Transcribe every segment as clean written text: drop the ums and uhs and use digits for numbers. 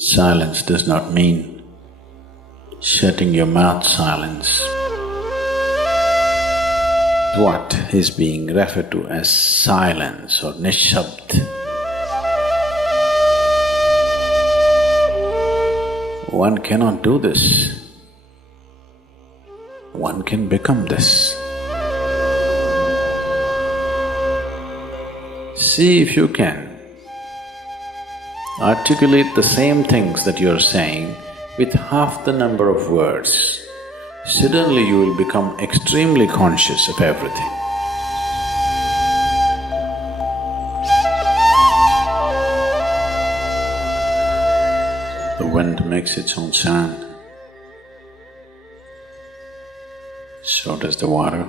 Silence does not mean shutting your mouth silence. What is being referred to as silence or nishabd? One cannot do this. One can become this. See if you can articulate the same things that you're saying with half the number of words. Suddenly you will become extremely conscious of everything. The wind makes its own sound, so does the water.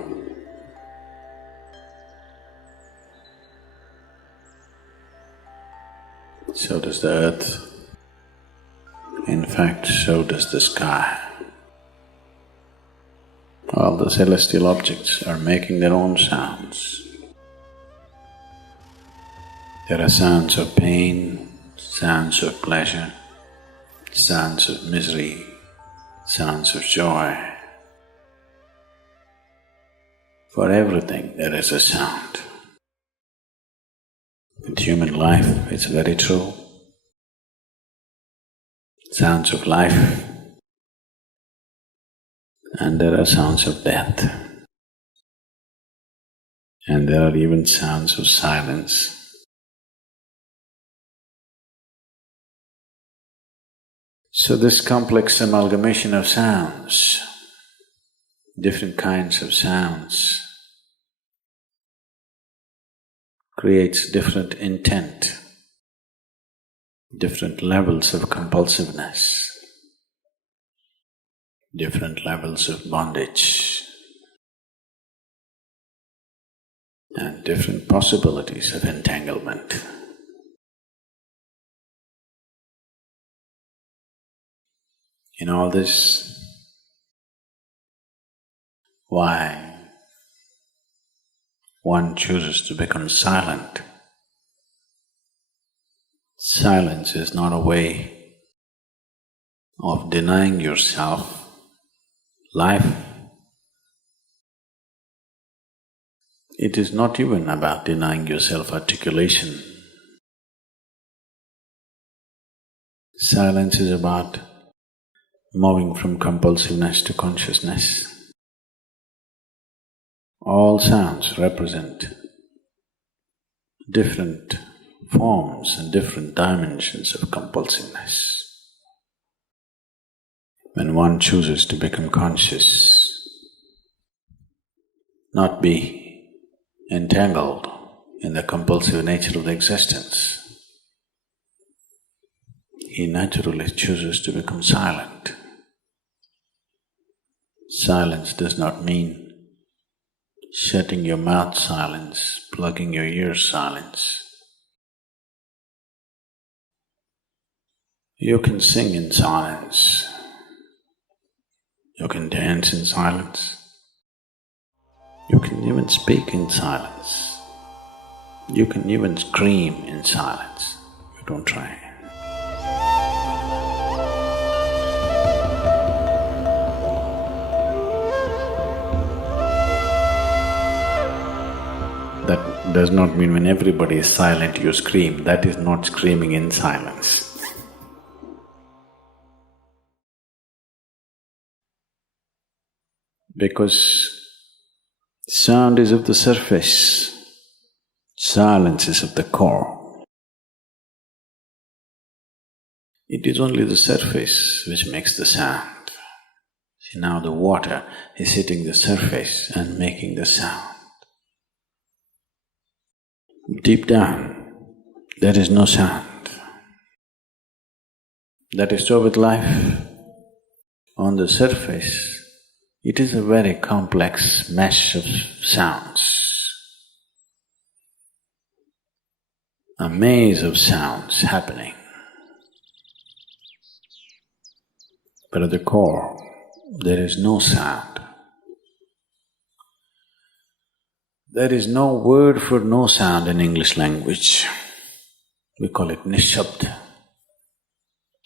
So does the earth. In fact, so does the sky. All the celestial objects are making their own sounds. There are sounds of pain, sounds of pleasure, sounds of misery, sounds of joy. For everything there is a sound. With human life, it's very true. Sounds of life, and there are sounds of death, and there are even sounds of silence. So this complex amalgamation of sounds, different kinds of sounds, creates different intent, different levels of compulsiveness, different levels of bondage, and different possibilities of entanglement. In all this, why one chooses to become silent? Silence is not a way of denying yourself life. It is not even about denying yourself articulation. Silence is about moving from compulsiveness to consciousness. All sounds represent different forms and different dimensions of compulsiveness. When one chooses to become conscious, not be entangled in the compulsive nature of the existence, he naturally chooses to become silent. Silence does not mean shutting your mouth silence, plugging your ears silence. You can sing in silence, you can dance in silence, you can even speak in silence, you can even scream in silence. You don't try. That does not mean when everybody is silent you scream. That is not screaming in silence. Because sound is of the surface, silence is of the core. It is only the surface which makes the sound. See, now the water is hitting the surface and making the sound. Deep down, there is no sound. That is so with life. On the surface, it is a very complex mesh of sounds, a maze of sounds happening. But at the core, there is no sound. There is no word for no sound in English language. We call it nishabd.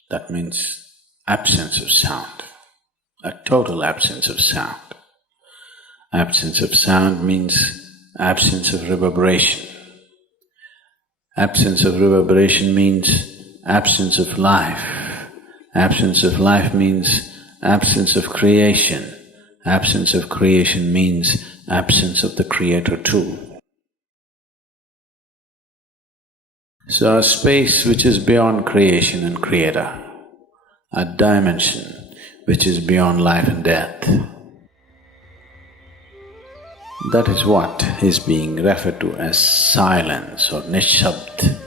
That means absence of sound, a total absence of sound. Absence of sound means absence of reverberation. Absence of reverberation means absence of life. Absence of life means absence of creation. Absence of creation means absence of the Creator too. So a space which is beyond creation and Creator, a dimension which is beyond life and death, that is what is being referred to as silence or nishabd.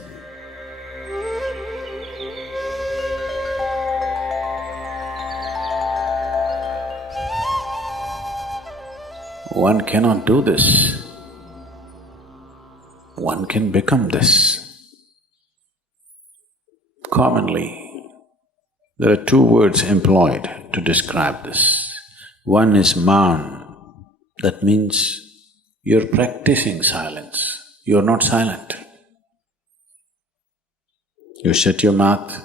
One cannot do this. One can become this. Commonly, there are two words employed to describe this. One is maun, that means you're practicing silence, you're not silent. You shut your mouth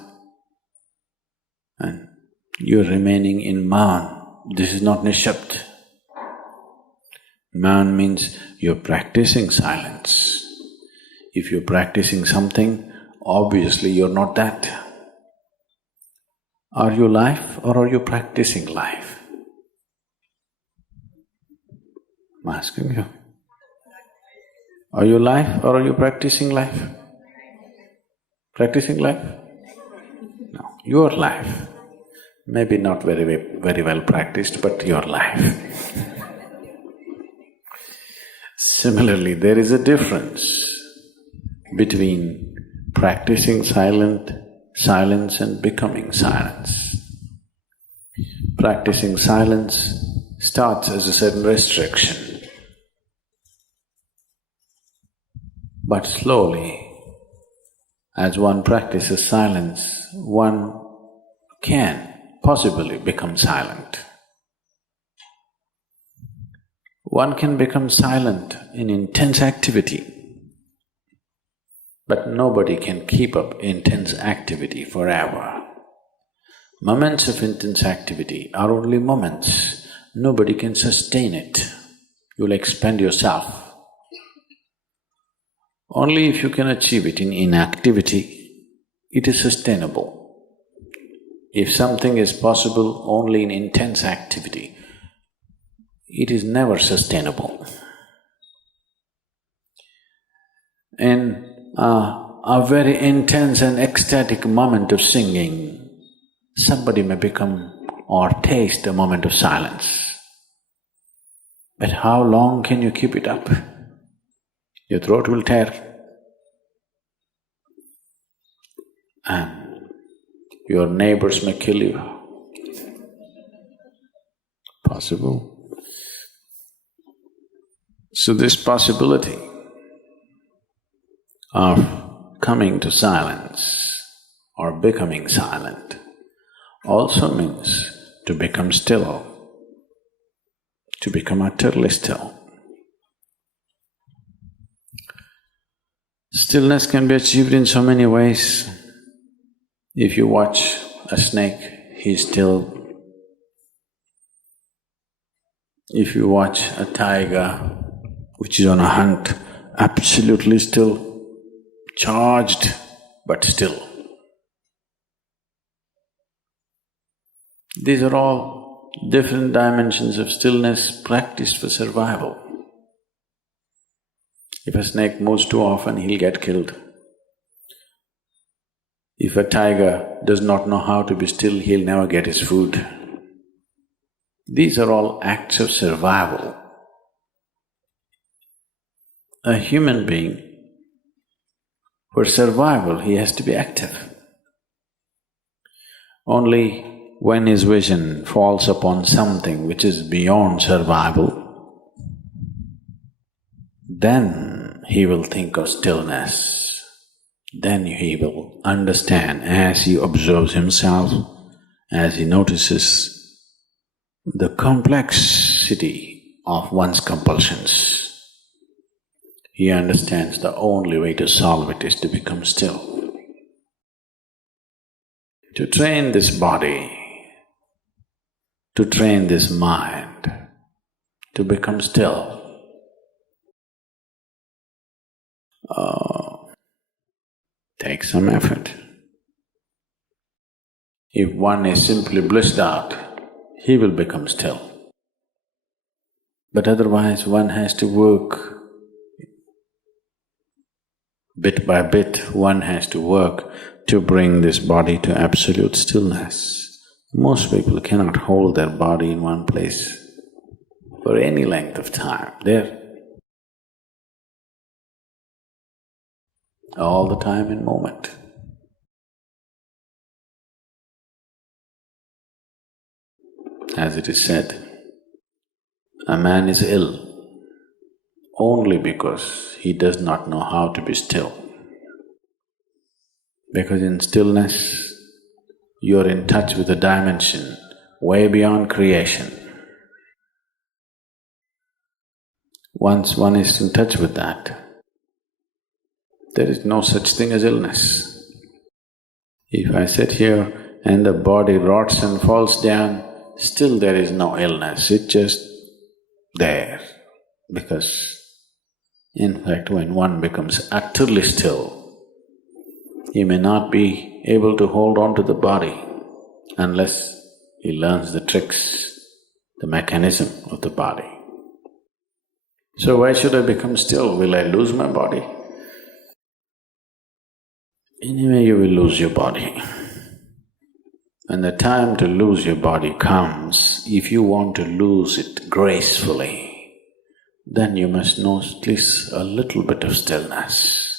and you're remaining in maun. This is not nishabd. Maun means you're practicing silence. If you're practicing something, obviously you're not that. Are you life or are you practicing life? I'm asking you. Are you life or are you practicing life? Practicing life? No, your life. Maybe not very well practiced, but your life. Similarly, there is a difference between practicing silence and becoming silence. Practicing silence starts as a certain restriction, but slowly, as one practices silence, one can possibly become silent. One can become silent in intense activity, but nobody can keep up intense activity forever. Moments of intense activity are only moments, nobody can sustain it. You'll expend yourself. Only if you can achieve it in inactivity, it is sustainable. If something is possible only in intense activity, it is never sustainable. In a very intense and ecstatic moment of singing, somebody may become or taste a moment of silence. But how long can you keep it up? Your throat will tear. And your neighbors may kill you. Possible. So this possibility of coming to silence or becoming silent also means to become still, to become utterly still. Stillness can be achieved in so many ways. If you watch a snake, he's still. If you watch a tiger which is on a hunt, absolutely still, charged but still. These are all different dimensions of stillness practiced for survival. If a snake moves too often, he'll get killed. If a tiger does not know how to be still, he'll never get his food. These are all acts of survival. A human being, for survival, he has to be active. Only when his vision falls upon something which is beyond survival, then he will think of stillness. Then he will understand as he observes himself, as he notices the complexity of one's compulsions. He understands the only way to solve it is to become still. to train this body, to train this mind, to become still. Takes some effort. If one is simply blissed out, he will become still. But otherwise, one has to work bit by bit, one has to work to bring this body to absolute stillness. Most people cannot hold their body in one place for any length of time. They're all the time in moment. As it is said, a man is ill only because he does not know how to be still. Because in stillness, you're in touch with a dimension way beyond creation. Once one is in touch with that, there is no such thing as illness. If I sit here and the body rots and falls down, still there is no illness, it's just there. Because in fact, when one becomes utterly still, he may not be able to hold on to the body unless he learns the tricks, the mechanism of the body. So why should I become still? Will I lose my body? Anyway, you will lose your body. When the time to lose your body comes, if you want to lose it gracefully, then you must know at least a little bit of stillness.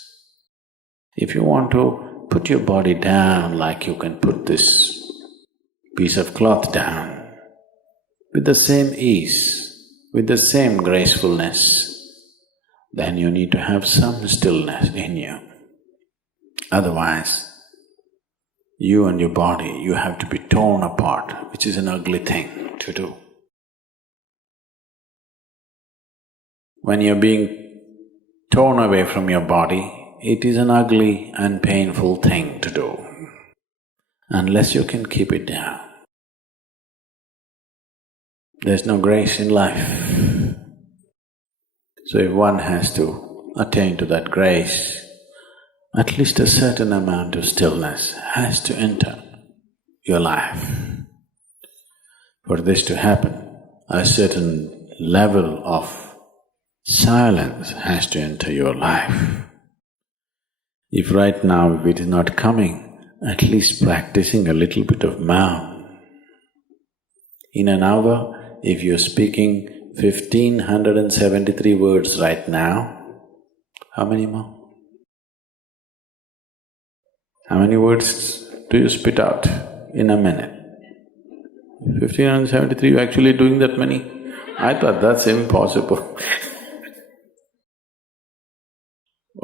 If you want to put your body down like you can put this piece of cloth down, with the same ease, with the same gracefulness, then you need to have some stillness in you. Otherwise, you and your body, you have to be torn apart, which is an ugly thing to do. When you're being torn away from your body, it is an ugly and painful thing to do, unless you can keep it down. There's no grace in life. So if one has to attain to that grace, at least a certain amount of stillness has to enter your life. For this to happen, a certain level of silence has to enter your life. If right now if it is not coming, at least practicing a little bit of Maum. In an hour, if you're speaking 1,573 words right now, how many more? How many words do you spit out in a minute? 1,573, you're actually doing that many? I thought that's impossible.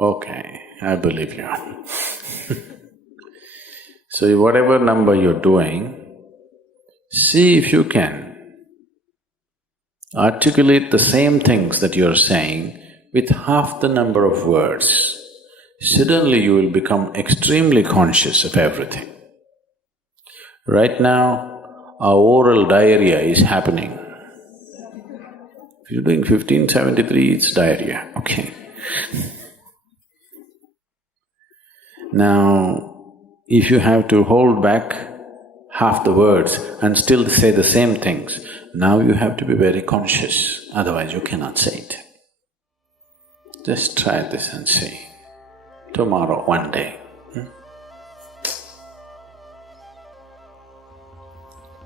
Okay, I believe you. So whatever number you're doing, see if you can articulate the same things that you're saying with half the number of words. Suddenly you will become extremely conscious of everything. Right now, our oral diarrhea is happening. If you're doing 1573, it's diarrhea, okay. Now, if you have to hold back half the words and still say the same things, now you have to be very conscious, otherwise you cannot say it. Just try this and see. Tomorrow, one day.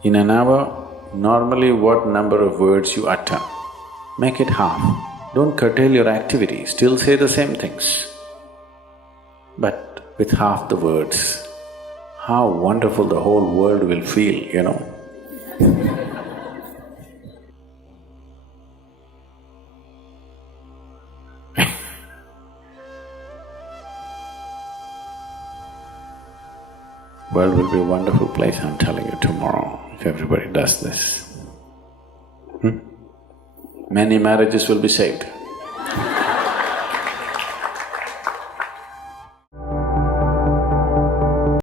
In an hour, normally what number of words you utter, make it half. Don't curtail your activity, still say the same things. But with half the words, how wonderful the whole world will feel, you know. World will be a wonderful place, I'm telling you, tomorrow, if everybody does this. Many marriages will be saved.